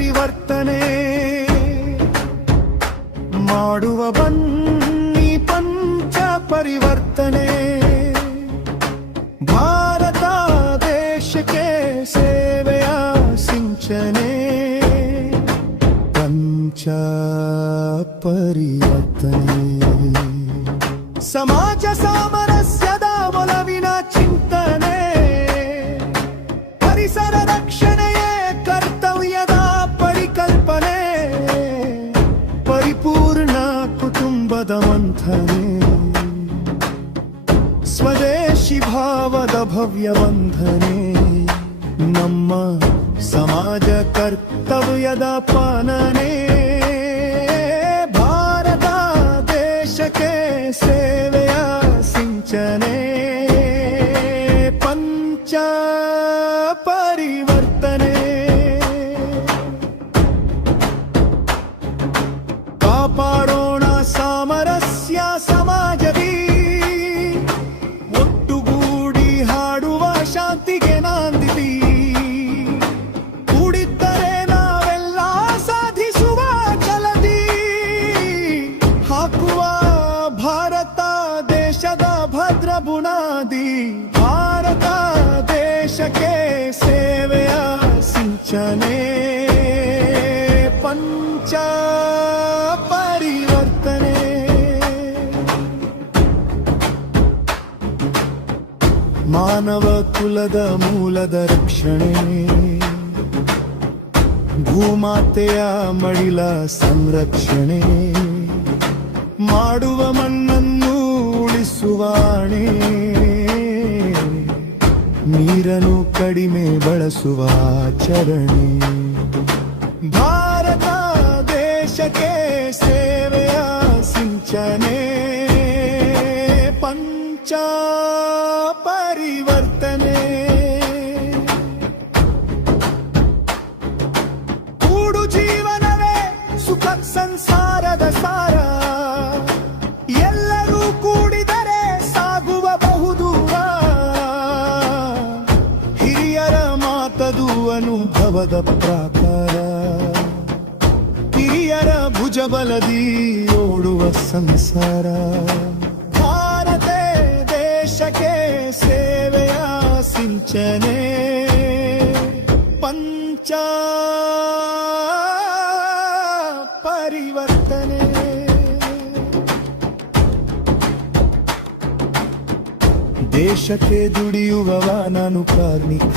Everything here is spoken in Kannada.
ಪರಿವರ್ತನೆ ಮಾಡುವ ಬನ್ನಿ ಪಂಚ ಪರಿವರ್ತನೆ ಭಾರತ ದೇಶಕ್ಕೆ ಸೇವೆಯ ಸಿಂಚನೆ ಪಂಚ ಪರಿವರ್ತನೆ ಸಮಾಜ ಸಾಮರಸ್ಯದ ಒಲವಿನ ಚಿಂತನೆ ಪರಿಸರ ರಕ್ಷಣೆಯೇ ಕರ್ತವ್ಯದ ಪರಿಕಲ್ಪನೆ ಪರಿಪೂರ್ಣ ಕುಟುಂಬದ ಮಂಥನೆ ಸ್ವದೇಶಿ ಭಾವದ ಭವ್ಯ ಬಂಧನೆ ನಮ್ಮ ಸಮಾಜ ಕರ್ತವ್ಯದ ಪಾಲನೆ ಭಾರತ ದೇಶಕ್ಕೆ ಸೇವೆಯ ಸಿಂಚನೆ ಪಂಚ ಪರಿವರ್ತನೆ ಕಾಪಾಡೋಣ ಸಾಮರಸ್ಯ ಸಮಾಜದಿ ಒಟ್ಟುಗೂಡಿ ಹಾಡುವ ಶಾಂತಿಗೆ ನಾಂದಿದಿ ಕೂಡಿದ್ದರೆ ನಾವೆಲ್ಲ ಸಾಧಿಸುವ ಜಲದಿ ಹಾಕುವ ಭಾರತ ದೇಶದ ಭದ್ರ ಬುನಾದಿ ಭಾರತ ದೇಶಕ್ಕೆ ಸೇವೆಯ ಸಿಂಚನೆ ಪಂಚ ಪರಿವರ್ತನೆ ಮಾನವ ಕುಲದ ಮೂಲದ ರಕ್ಷಣೆ ಭೂಮಾತೆಯ ಮಡಿಲ ಸಂರಕ್ಷಣೆ ಮಾಡುವ ಮಣ್ಣನ್ನು ಉಳಿಸುವಾಣೆ ನೀರನ್ನು ಕಡಿಮೆ ಬಳಸುವ ಆಚರಣೆ ಭಾರತ ದೇಶಕ್ಕೆ ಸೇವೆಯ ಸಿಂಚನೆ ಪಂಚ ಪರಿವರ್ತನೆ ಕೂಡು ಜೀವನವೇ ಸುಖ ಸಂಸಾರದ ಸಾರ ಎಲ್ಲರೂ ಕೂಡಿದರೆ ಸಾಗುವ ಬಹುದೂರ ಹಿರಿಯರ ಮಾತದು ಅನುಭವದ ಪ್ರಾಕಾರ ಹಿರಿಯರ ಭುಜಬಲದಿ ಓಡುವ ಸಂಸಾರ ಭಾರತ ದೇಶಕ್ಕೆ ಸೇವೆಯ ಸಿಂಚನೆ ಪಂಚ ಪರಿವರ್ತನೆ ದೇಶಕ್ಕೆ ದುಡಿಯುವವ ನಾನು ಕಾರ್ಮಿಕ